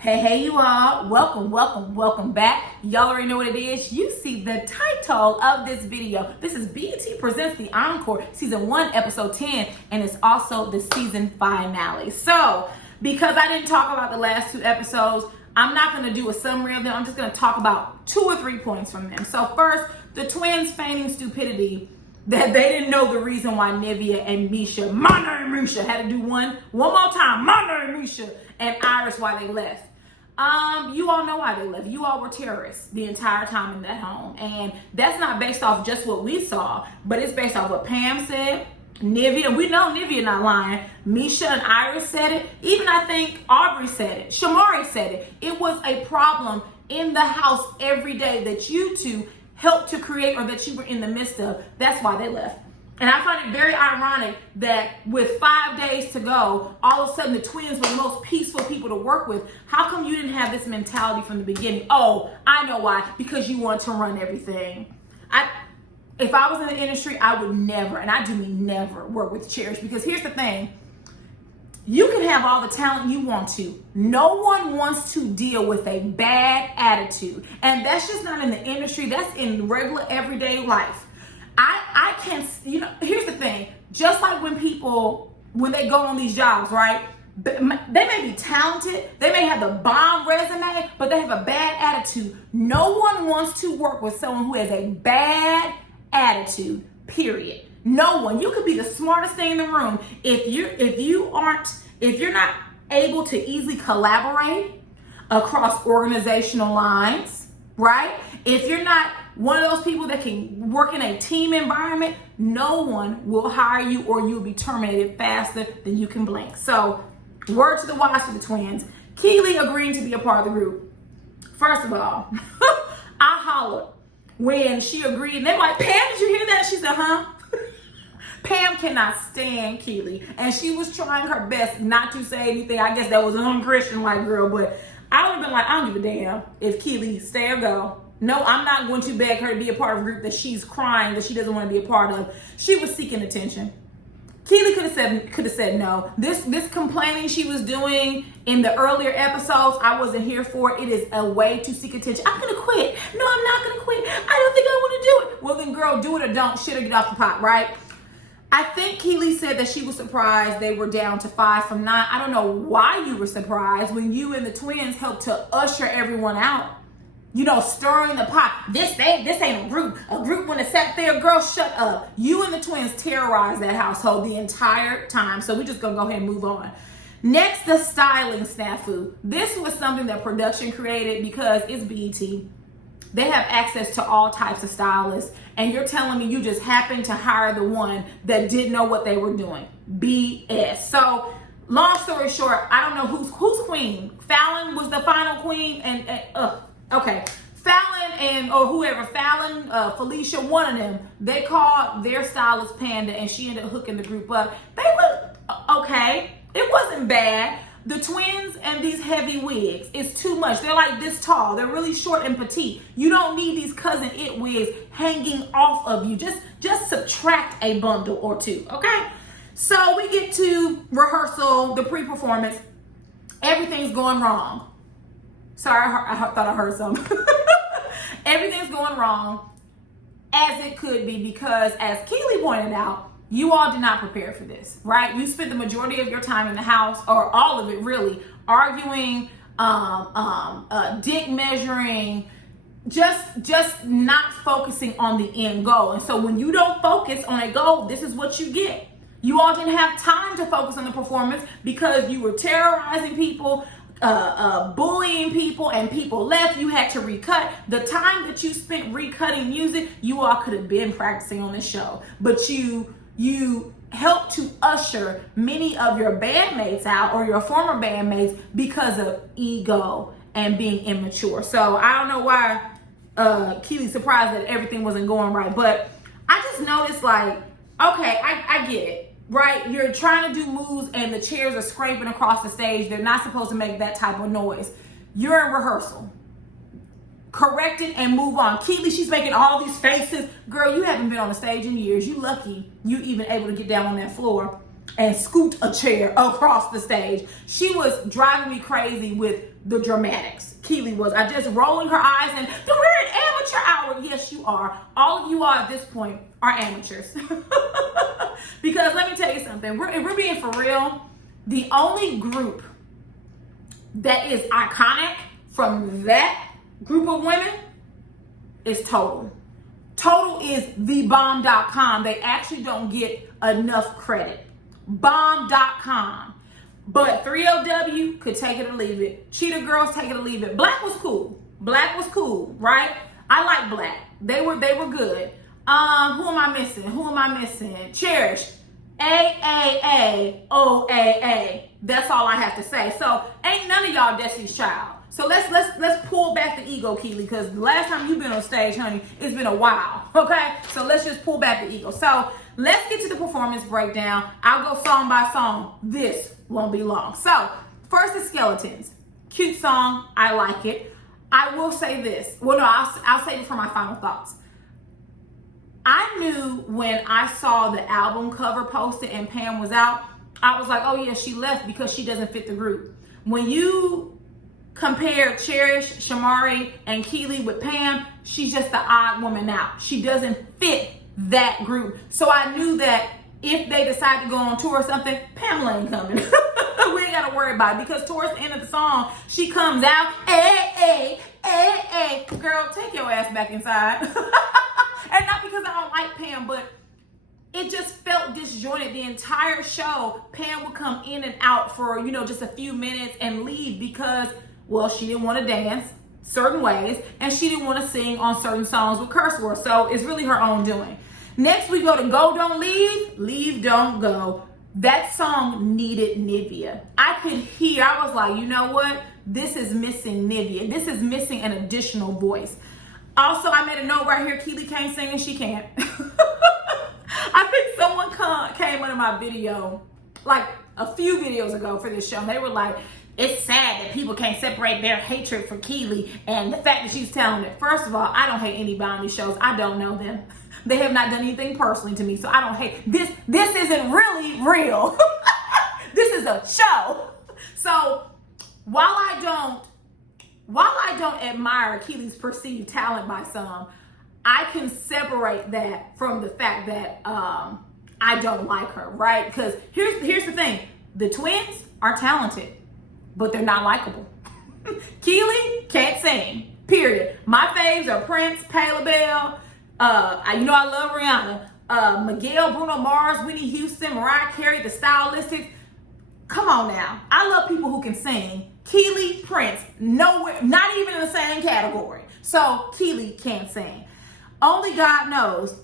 Hey, you all. Welcome back. Y'all already know what it is. You see the title of this video. This is BET Presents the Encore, Season 1, Episode 10, and it's also the season finale. So, because I didn't talk about the last two episodes, I'm not going to do a summary of them. I'm just going to talk about 2 or 3 points from them. So first, the twins feigning stupidity that they didn't know the reason why Nivea and Misha, my name Misha, had to do one more time, my name Misha, and Iris why they left. You all know why they left. You all were terrorists the entire time in that home. And that's not based off just what we saw, but it's based off what Pam said, Nivea. We know Nivea not lying. Misha and Iris said it. Even I think Aubrey said it. Shamari said it. It was a problem in the house every day that you two helped to create or that you were in the midst of. That's why they left. And I find it very ironic that with 5 days to go, all of a sudden the twins were the most peaceful people to work with. How come you didn't have this mentality from the beginning? Oh, I know why. Because you want to run everything. If I was in the industry, I would never, and I do mean never, work with Cherish. Because here's the thing. You can have all the talent you want to. No one wants to deal with a bad attitude. And that's just not in the industry. That's in regular everyday life. I can't, here's the thing. Just like when they go on these jobs, right? They may be talented. They may have the bomb resume, but they have a bad attitude. No one wants to work with someone who has a bad attitude, period. No one. You could be the smartest thing in the room. If you're not able to easily collaborate across organizational lines, right? If you're not one of those people that can work in a team environment, no one will hire you or you'll be terminated faster than you can blink. So, word to the wise for the twins. Keely agreeing to be a part of the group. First of all, I hollered when she agreed. And they're like, Pam, did you hear that? She said, huh? Pam cannot stand Keely. And she was trying her best not to say anything. I guess that was an unchristian-like girl. But I would have been like, I don't give a damn if Keely stay or go. No, I'm not going to beg her to be a part of a group that she's crying that she doesn't want to be a part of. She was seeking attention. Keely could have said no. This complaining she was doing in the earlier episodes, I wasn't here for. It is a way to seek attention. I'm gonna quit. No, I'm not gonna quit. I don't think I want to do it. Well, then, girl, do it or don't. Shit or get off the pot, right? I think Keely said that she was surprised they were down to 5 from 9. I don't know why you were surprised when you and the twins helped to usher everyone out. Stirring the pot. This ain't a group. A group when it sat there, girl, shut up. You and the twins terrorized that household the entire time. So we're just gonna go ahead and move on. Next, the styling snafu. This was something that production created because it's BET. They have access to all types of stylists. And you're telling me you just happened to hire the one that didn't know what they were doing. BS. So, long story short, I don't know who's queen. Fallon was the final queen okay. Fallon Fallon, Felicia, one of them, they called their stylist Panda and she ended up hooking the group up. They look okay. It wasn't bad. The twins and these heavy wigs, it's too much. They're like this tall. They're really short and petite. You don't need these cousin it wigs hanging off of you. Just subtract a bundle or two, okay? So we get to rehearsal, the pre-performance. Everything's going wrong. Sorry, I thought I heard something. Everything's going wrong as it could be because, as Keely pointed out, you all did not prepare for this, right? You spent the majority of your time in the house, or all of it really, arguing, dick measuring, just not focusing on the end goal. And so when you don't focus on a goal, this is what you get. You all didn't have time to focus on the performance because you were terrorizing people, bullying people, and people left. You had to recut. The time that you spent recutting music, you all could have been practicing on the show, but you helped to usher many of your bandmates out, or your former bandmates, because of ego and being immature. So I don't know why Keely's surprised that everything wasn't going right, but I just noticed, like, okay, I get it. Right, you're trying to do moves and the chairs are scraping across the stage. They're not supposed to make that type of noise. You're in rehearsal. Correct it and move on. Keely, she's making all these faces. Girl, you haven't been on the stage in years. You lucky you even able to get down on that floor. and scoot a chair across the stage. She was driving me crazy with the dramatics. Keely was. I just rolling her eyes and we're an amateur hour. Yes, you are. All of you all at this point are amateurs. Because let me tell you something. If we're being for real, the only group that is iconic from that group of women is Total. Total is thebomb.com. They actually don't get enough credit. Bomb.com. But 3LW could take it or leave it. Cheetah Girls, take it or leave it. Black was cool. Black was cool, right? I like Black. They were good. Who am I missing? Cherish. AAA. That's all I have to say. So ain't none of y'all Destiny's Child. So let's pull back the ego, Keely, because the last time you've been on stage, honey, it's been a while. Okay? So let's just pull back the ego. So let's get to the performance breakdown. I'll go song by song. This won't be long. So first is Skeletons. Cute song. I like it. I will say this. Well, no, I'll save it for my final thoughts. I knew when I saw the album cover posted and Pam was out, I was like, oh yeah, she left because she doesn't fit the group. When you compare Cherish, Shamari, and Keely with Pam, she's just the odd woman out. She doesn't fit that group. So I knew that if they decide to go on tour or something, Pamela ain't coming. We ain't gotta worry about it, because towards the end of the song, she comes out, hey, girl, take your ass back inside. And not because I don't like Pam, but it just felt disjointed. The entire show, Pam would come in and out for, just a few minutes and leave because, well, she didn't want to dance certain ways and she didn't want to sing on certain songs with curse words. So it's really her own doing. Next, we go to Go Don't Leave, Leave Don't Go. That song needed Nivea. I was like, you know what? This is missing Nivea. This is missing an additional voice. Also, I made a note right here. Keely can't sing and she can't. I think someone came under my video, like a few videos ago for this show. And they were like, it's sad that people can't separate their hatred for Keely and the fact that she's talented. First of all, I don't hate anybody on these shows. I don't know them. They have not done anything personally to me, so I don't hate. This isn't really real. This is a show. So while I don't admire Keely's perceived talent by some, I can separate that from the fact that I don't like her, right? Because here's the thing. The twins are talented, but they're not likable. Keely can't sing, period. My faves are Prince, Patti LaBelle, I love Rihanna, Miguel, Bruno Mars, Whitney Houston, Mariah Carey, the Stylistics. Come on now. I love people who can sing. Keely, Prince, nowhere, not even in the same category. So Keely can't sing. Only God Knows.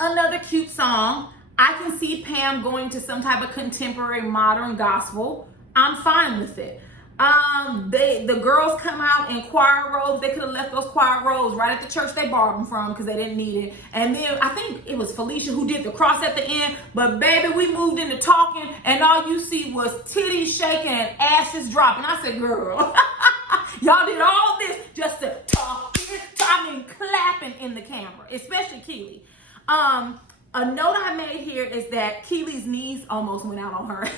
Another cute song. I can see Pam going to some type of contemporary modern gospel. I'm fine with it. The girls come out in choir robes. They could have left those choir robes right at the church they borrowed them from because they didn't need it. And then I think it was Felicia who did the cross at the end. But baby, we moved into talking and all you see was titties shaking and asses dropping. I said, girl, y'all did all this just to talk. Clapping in the camera, especially Keely. A note I made here is that Keely's knees almost went out on her.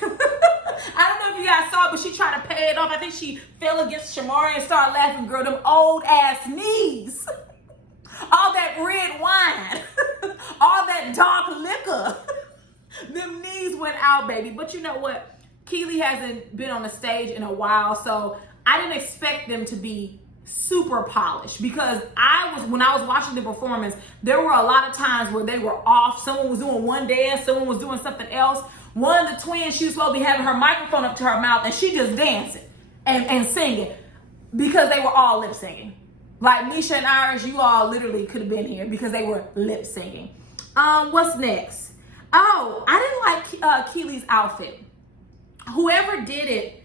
I don't know if you guys saw it, but she tried to pay it off. I think she fell against Shamari and started laughing. Girl, them old ass knees. All that red wine. All that dark liquor. Them knees went out, baby. But you know what? Keely hasn't been on the stage in a while, so I didn't expect them to be super polished, because when I was watching the performance, there were a lot of times where they were off. Someone was doing one dance, someone was doing something else. One of the twins, she was supposed to be having her microphone up to her mouth and she just dancing and singing because they were all lip singing. Like Nisha and Iris, you all literally could have been here because they were lip singing. What's next? Oh, I didn't like Keely's outfit. Whoever did it,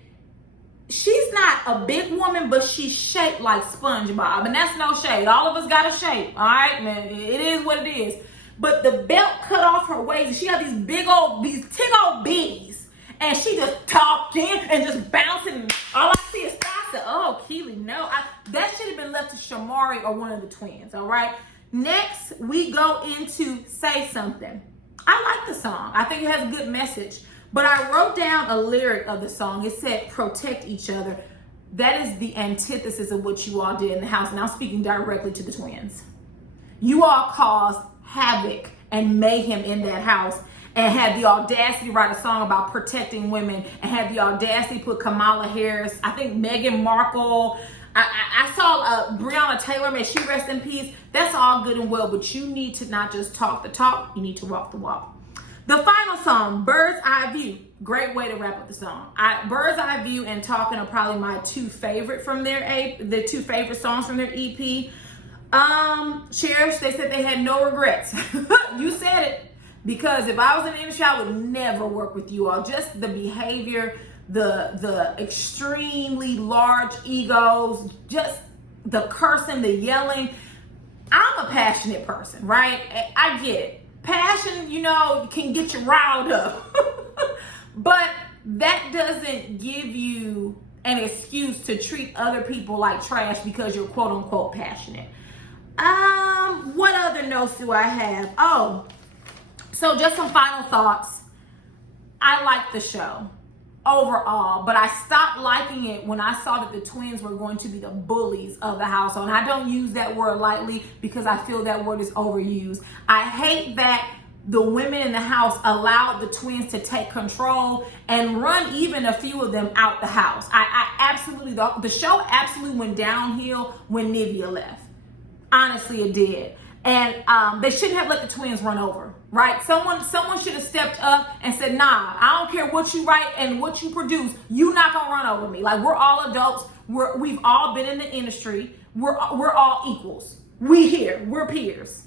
she's not a big woman, but she's shaped like SpongeBob, and that's no shade. All of us got a shape, all right, man. It is what it is. But the belt cut off her waist, and she had these big old bees, and she just talking and just bouncing. And all I see is thighs. I said, "Oh, Keely, no." That should have been left to Shamari or one of the twins. All right. Next, we go into Say Something. I like the song. I think it has a good message. But I wrote down a lyric of the song. It said, protect each other. That is the antithesis of what you all did in the house. And I'm speaking directly to the twins. You all caused havoc and mayhem in that house and had the audacity to write a song about protecting women and had the audacity to put Kamala Harris, I think Meghan Markle. I saw Breonna Taylor, may she rest in peace. That's all good and well, but you need to not just talk the talk, you need to walk the walk. The final song, Bird's Eye View. Great way to wrap up the song. Bird's Eye View and Talking are probably my two favorite from the two favorite songs from their EP. Cherish, they said they had no regrets. You said it. Because if I was in the industry, I would never work with you all. Just the behavior, the extremely large egos, just the cursing, the yelling. I'm a passionate person, right? I get it. Passion, can get you riled up. But that doesn't give you an excuse to treat other people like trash because you're quote unquote passionate. What other notes do I have? So just some final thoughts. I like the show overall, but I stopped liking it when I saw that the twins were going to be the bullies of the household. And I don't use that word lightly because I feel that word is overused. I hate that the women in the house allowed the twins to take control and run even a few of them out the house. I absolutely, the show absolutely went downhill when Nivea left. Honestly, it did. And they shouldn't have let the twins run over, right? Someone should have stepped up and said, nah, I don't care what you write and what you produce. You're not gonna run over me. Like, we're all adults. We've all been in the industry. We're all equals. We're peers.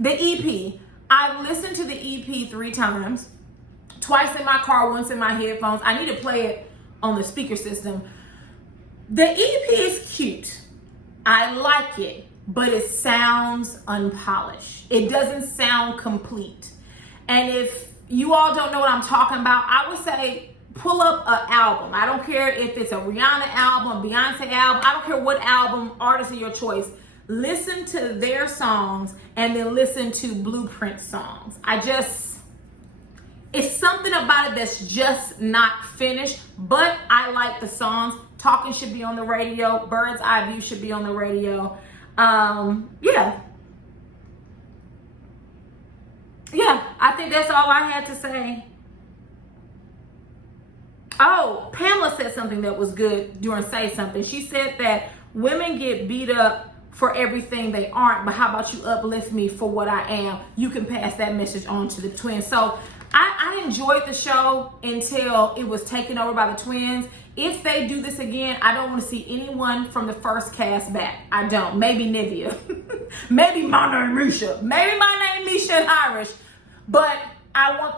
The EP, I've listened to the EP 3 times, twice in my car, once in my headphones. I need to play it on the speaker system. The EP is cute. I like it, but it sounds unpolished. It doesn't sound complete. And if you all don't know what I'm talking about, I would say pull up an album. I don't care if it's a Rihanna album, Beyonce album. I don't care what album, artist of your choice. Listen to their songs and then listen to Blueprint songs. It's something about it that's just not finished, but I like the songs. Talking should be on the radio. Bird's Eye View should be on the radio. Yeah, I think that's all I had to say. Oh, Pamela said something that was good during Say Something. She said that women get beat up for everything they aren't, but how about you uplift me for what I am? You can pass that message on to the twins. So I enjoyed the show until it was taken over by the twins. If they do this again, I don't want to see anyone from the first cast back. I don't. Maybe Nivea. Maybe my name Misha. Maybe my name Misha and Irish. But I want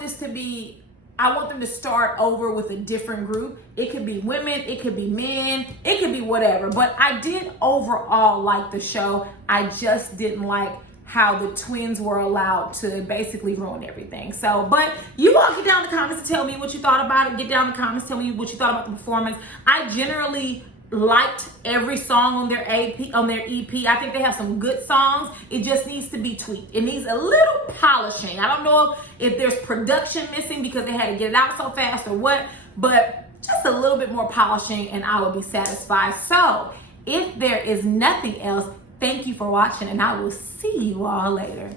them to start over with a different group. It could be women, it could be men, it could be whatever. But I did overall like the show. I just didn't like how the twins were allowed to basically ruin everything. So, but you all get down in the comments and tell me what you thought about it. Get down in the comments, tell me what you thought about the performance. I generally liked every song on their EP. I think they have some good songs. It just needs to be tweaked. It needs a little polishing. I don't know if there's production missing because they had to get it out so fast or what, but just a little bit more polishing and I will be satisfied. So, if there is nothing else, thank you for watching and I will see you all later.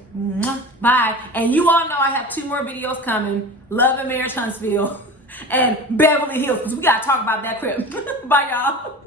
Bye. And you all know I have 2 more videos coming. Love and Marriage Huntsville and Beverly Hills, because we got to talk about that crib. Bye, y'all.